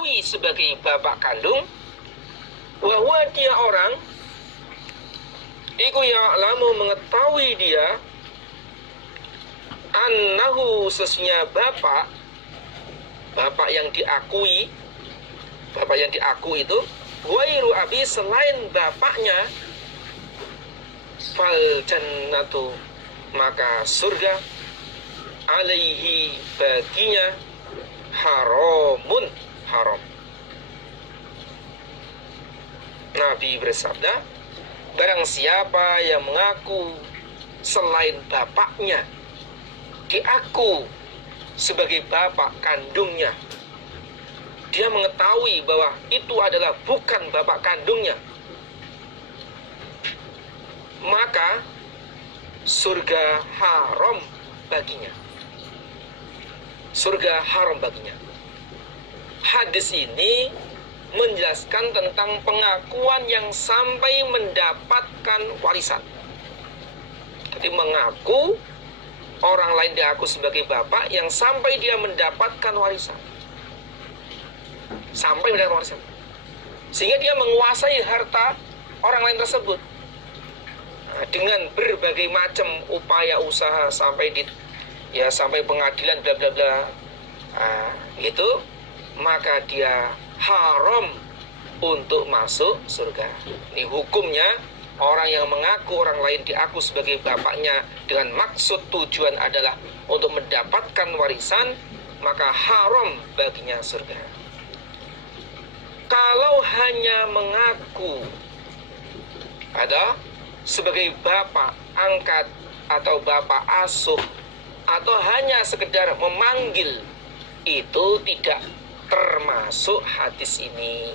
diakui sebagai bapak kandung, bahwa dia orang iku ya'lamu mengetahui dia annahu sesungguhnya bapak yang diakui, bapak yang diakui itu wairu abi selain bapaknya, fal jannatu maka surga alaihi baginya haramun haram. Nabi bersabda, barang siapa yang mengaku selain bapaknya diaku sebagai bapak kandungnya, dia mengetahui bahwa itu adalah bukan bapak kandungnya, maka surga haram baginya. Surga haram baginya. Hadis ini menjelaskan tentang pengakuan yang sampai mendapatkan warisan. Jadi mengaku orang lain diaku sebagai bapak yang sampai dia mendapatkan warisan. Sampai mendapatkan warisan. Sehingga dia menguasai harta orang lain tersebut. Nah, dengan berbagai macam upaya usaha sampai sampai pengadilan bla bla bla. Itu maka dia haram untuk masuk surga. Ini hukumnya orang yang mengaku orang lain diaku sebagai bapaknya dengan maksud tujuan adalah untuk mendapatkan warisan, maka haram baginya surga. Kalau hanya mengaku ada sebagai bapak angkat atau bapak asuh atau hanya sekedar memanggil, itu tidak termasuk hadis ini.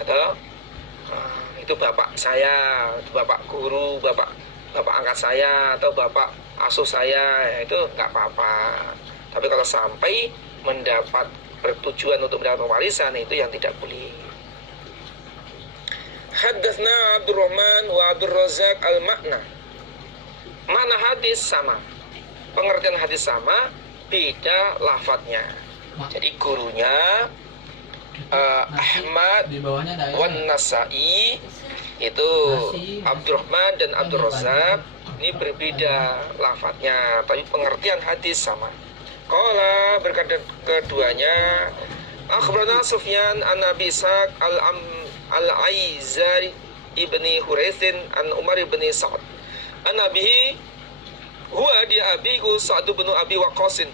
Atau itu bapak saya, bapak guru, bapak angkat saya, atau bapak asuh saya, itu nggak apa-apa. Tapi kalau sampai mendapat bertujuan untuk mendapat warisan, itu yang tidak boleh. Haddatsna Abdurrahman wa Abdul Razak al-makna. Mana hadis sama, pengertian hadis sama, beda lafadznya. Jadi gurunya Ahmad wan Nasai itu Abdurrahman dan Abdul Razak, ini berbeda lafadznya, tapi pengertian hadis sama. Qala berkata keduanya, akhbarana Sufyan an Abi Ishaq al-Aizari ibni Huraitsin an Umar ibni Sa'ad an Abihi huwa di abiku Sa'd bin Abi Waqqas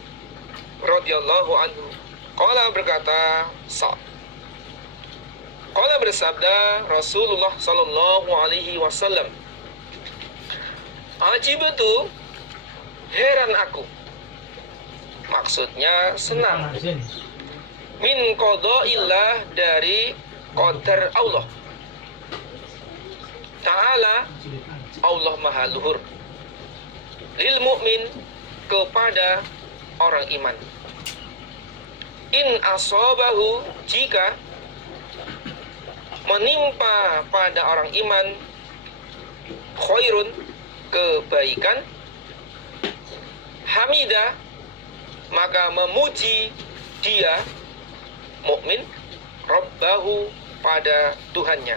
radhiyallahu anhu. Qala berkata Sa'd, qala bersabda Rasulullah sallallahu alaihi wasallam, ajibtu, heran aku, maksudnya senang, min qadaillah, dari qadar Allah Ta'ala, Allah Maha Luhur, lil mu'min, kepada orang iman. In asobahu, jika menimpa pada orang iman, khairun, kebaikan, hamidah, maka memuji dia mukmin rabbahu, pada Tuhannya,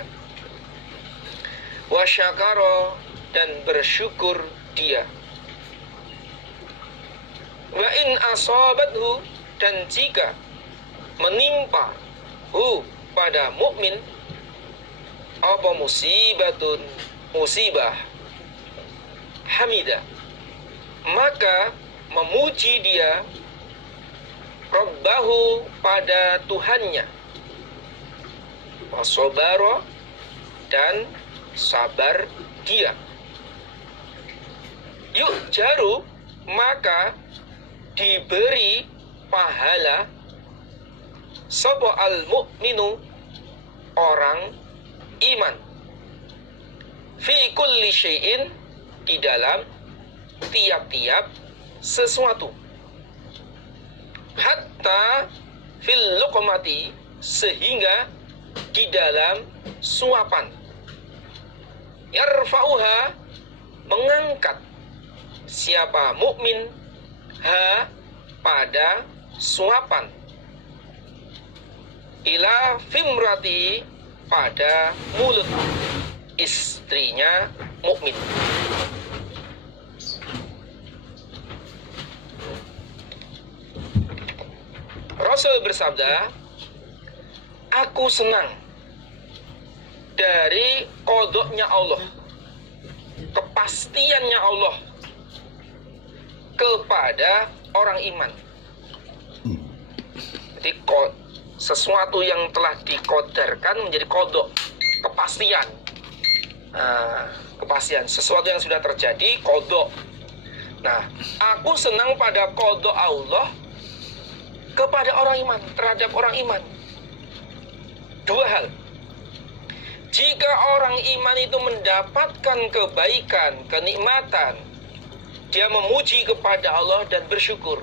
wa syakara, dan bersyukur dia, wa in asobathu, dan jika menimpa pada mukmin apa musibatun, musibah, hamidah, maka memuji dia rabbahu, pada Tuhannya, wasobaro, dan sabar dia, yuk jaru, maka diberi pahala sopo al mu'minu, orang iman, fi kulli syai'in, di dalam tiap-tiap sesuatu, hatta fil luqmati, sehingga di dalam suapan, yarfa'uha, mengangkat siapa mukmin pada suapan, ila fimrati, pada mulut istrinya mukmin. Rasul bersabda, aku senang dari qodoknya Allah, kepastiannya Allah kepada orang iman. Jadi sesuatu yang telah dikodarkan menjadi kodok, kepastian. Kepastian sesuatu yang sudah terjadi, kodok. Nah, aku senang pada kodok Allah kepada orang iman, terhadap orang iman. Dua hal. Jika orang iman itu mendapatkan kebaikan, kenikmatan, dia memuji kepada Allah dan bersyukur.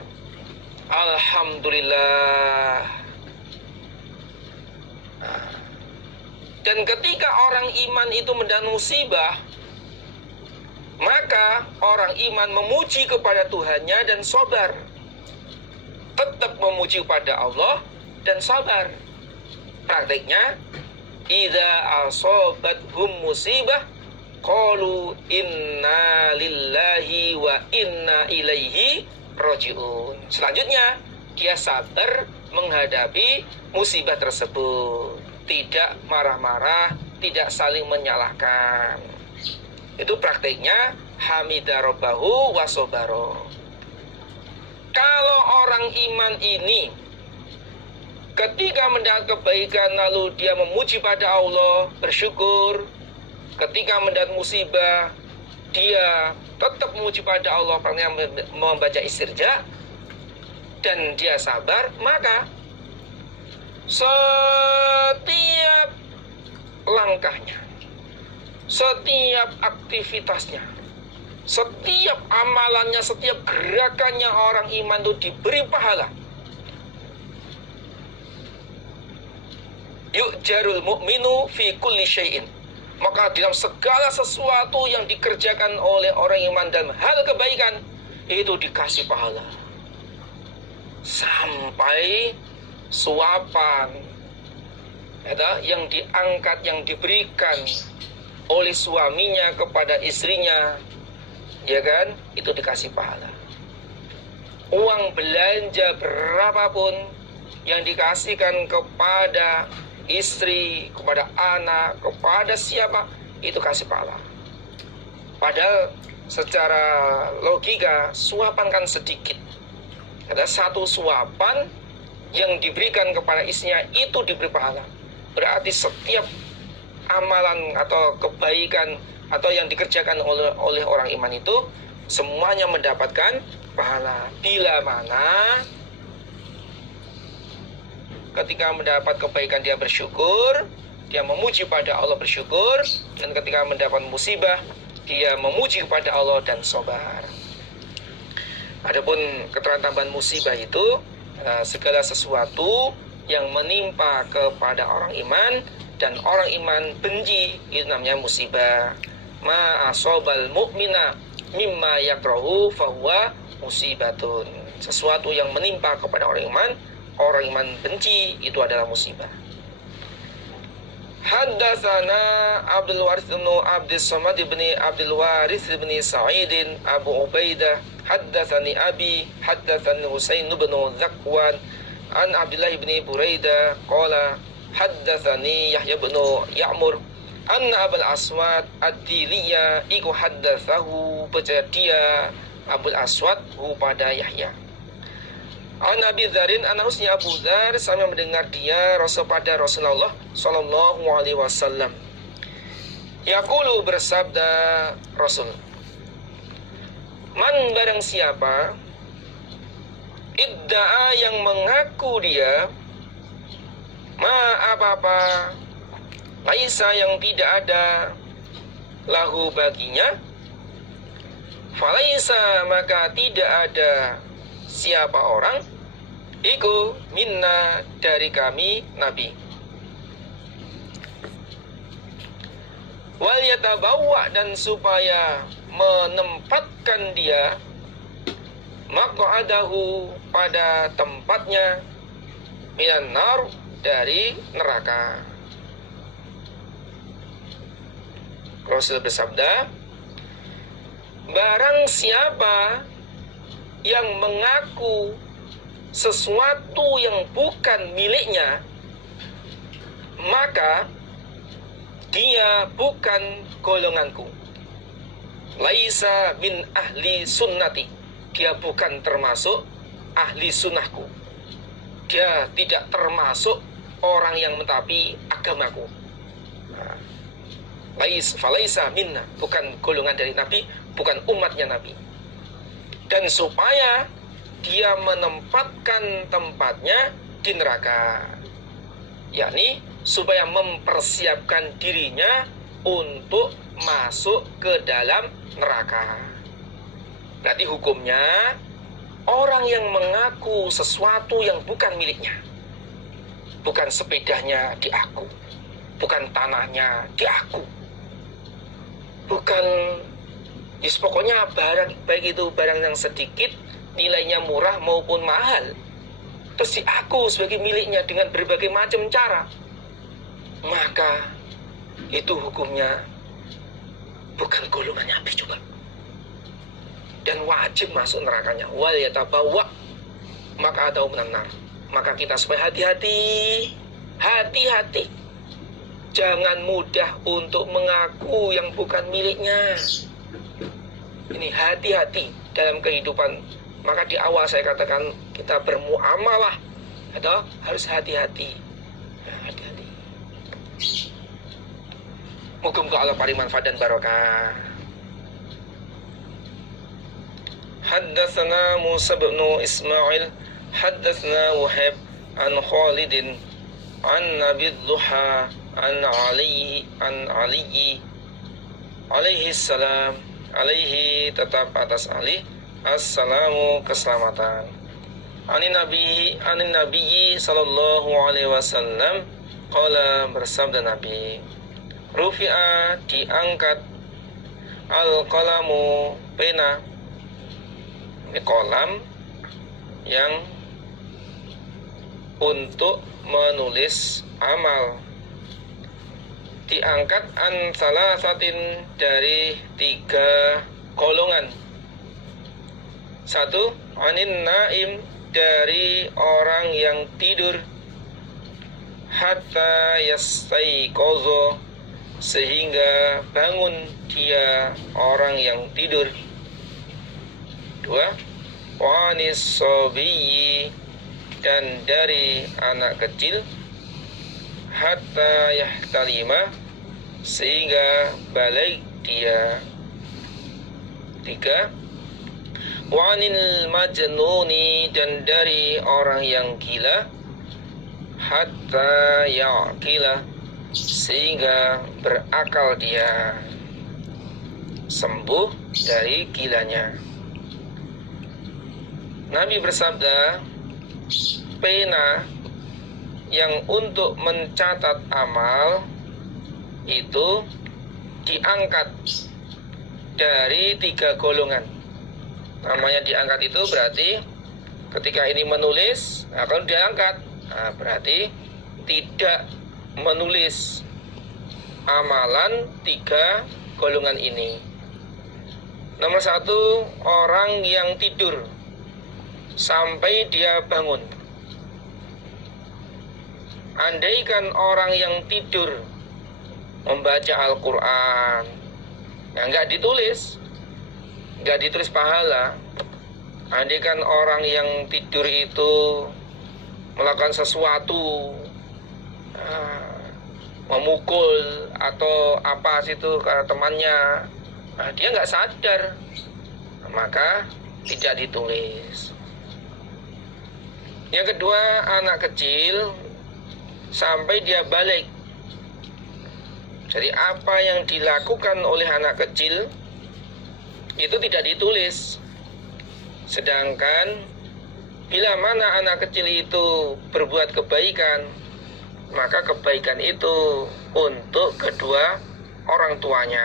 Alhamdulillah. Dan ketika orang iman itu mendapat musibah, maka orang iman memuji kepada Tuhannya dan sabar. Tetap memuji kepada Allah dan sabar. Praktiknya, idza asobathum musibah qalu inna lillahi wa inna ilaihi raji'un. Selanjutnya, dia sabar menghadapi musibah tersebut, tidak marah-marah, tidak saling menyalahkan. Itu praktiknya hamida rabbahu wa sobaro. Kalau orang iman ini ketika mendapat kebaikan lalu dia memuji pada Allah, bersyukur. Ketika mendapat musibah, dia tetap memuji pada Allah, membaca istirja, dan dia sabar, maka setiap langkahnya, setiap aktivitasnya, setiap amalannya, setiap gerakannya orang iman itu diberi pahala. Yu'jarul mu'minu fi kulli syai'in. Maka dalam segala sesuatu yang dikerjakan oleh orang iman dalam hal kebaikan, itu dikasih pahala. Sampai suapan yang diangkat, yang diberikan oleh suaminya kepada istrinya, ya kan, itu dikasih pahala. Uang belanja berapapun yang dikasihkan kepada istri, kepada anak, kepada siapa, itu kasih pahala. Padahal secara logika suapan kan sedikit. Ada satu suapan yang diberikan kepada istrinya itu diberi pahala. Berarti setiap amalan atau kebaikan atau yang dikerjakan oleh orang iman itu semuanya mendapatkan pahala. Bila mana ketika mendapat kebaikan dia bersyukur, dia memuji pada Allah, bersyukur. Dan ketika mendapat musibah, dia memuji kepada Allah dan sabar. Adapun keterangan tambahan musibah itu segala sesuatu yang menimpa kepada orang iman dan orang iman benci, itu namanya musibah. Ma asobal mu'mina mimma yakrahu fahuwa musibatun. Sesuatu yang menimpa kepada orang iman benci, itu adalah musibah. Haddatsana Abdul Waris bin Abdus Samad bin Abdul Waris bin Sa'id Abu Ubaidah haddatsani Abi haddatsani Husain bin Zakwan an Abdullah bin Buraidah qala haddatsani Yahya bin Ya'mur anna Abul Aswad ad-Diliyya iku haddatsahu, percaya dia Abul Aswad pada Yahya. An Abi Dzarin anahusnya Abu Dzar sama mendengar dia Rasul pada Rasulullah sallallahu alaihi wasallam. Yaqulu, bersabda Rasul, man barang siapa idda'a yang mengaku dia ma apa-apa laisa yang tidak ada lahu baginya, falaisa maka tidak ada siapa orang iku minna dari kami Nabi. Wal yatabawa, dan supaya menempatkan dia maq'adahu pada tempatnya minan nar dari neraka. Rasul bersabda, barang siapa yang mengaku sesuatu yang bukan miliknya, maka dia bukan golonganku. Laisa min ahli sunnati, dia bukan termasuk ahli sunnahku. Dia tidak termasuk orang yang mentaati agamaku. Falaisa minna, bukan golongan dari Nabi, bukan umatnya Nabi. Dan supaya dia menempatkan tempatnya di neraka, yakni supaya mempersiapkan dirinya untuk masuk ke dalam neraka. Berarti hukumnya, orang yang mengaku sesuatu yang bukan miliknya, bukan sepedanya di aku, bukan tanahnya di aku, bukan pokoknya barang, baik itu barang yang sedikit, nilainya murah maupun mahal, terus diaku sebagai miliknya dengan berbagai macam cara, maka itu hukumnya bukan golongannya Nabi juga, dan wajib masuk nerakanya. Wal yatabawa maka atau benar. Maka kita supaya hati-hati, jangan mudah untuk mengaku yang bukan miliknya. Ini hati-hati dalam kehidupan. Maka di awal saya katakan kita bermuamalah atau harus hati-hati. Hati-hati. Moga-moga Allah paling manfaat dan barokah. Haddatsana Musa bin Ismail, haddatsana Wahab an Khalidin an Nabi Duha an Ali alaihi salam, alaihi tetap atas Ali assalamu keselamatan. Anin Nabi sallallahu alaihi wasallam qala, bersabda Nabi, rufi'a, diangkat, al-qalamu, pena, kolam yang untuk menulis amal, diangkat an salasatin, dari 3 golongan. 1, anin naim, dari orang yang tidur, hatta yastaiqozo, sehingga bangun dia orang yang tidur. 2, wanis sobiyi, dan dari anak kecil, hatta yahtalima, sehingga balik dia. 3, wanil majnuni, dan dari orang yang gila, hatta yaqila, sehingga berakal dia, sembuh dari gilanya. Nabi bersabda, pena yang untuk mencatat amal itu diangkat dari 3 golongan. Namanya diangkat itu berarti ketika ini menulis akan diangkat. Nah, berarti tidak menulis amalan 3 golongan ini. Nomor 1, orang yang tidur sampai dia bangun. Andaikan orang yang tidur membaca Al-Quran, nah, nggak ditulis pahala. Andaikan orang yang tidur itu melakukan sesuatu, memukul atau apa situ karena temannya, dia nggak sadar, maka tidak ditulis. Yang kedua, anak kecil sampai dia balik. Jadi apa yang dilakukan oleh anak kecil itu tidak ditulis. Sedangkan bila mana anak kecil itu berbuat kebaikan, maka kebaikan itu untuk kedua orang tuanya.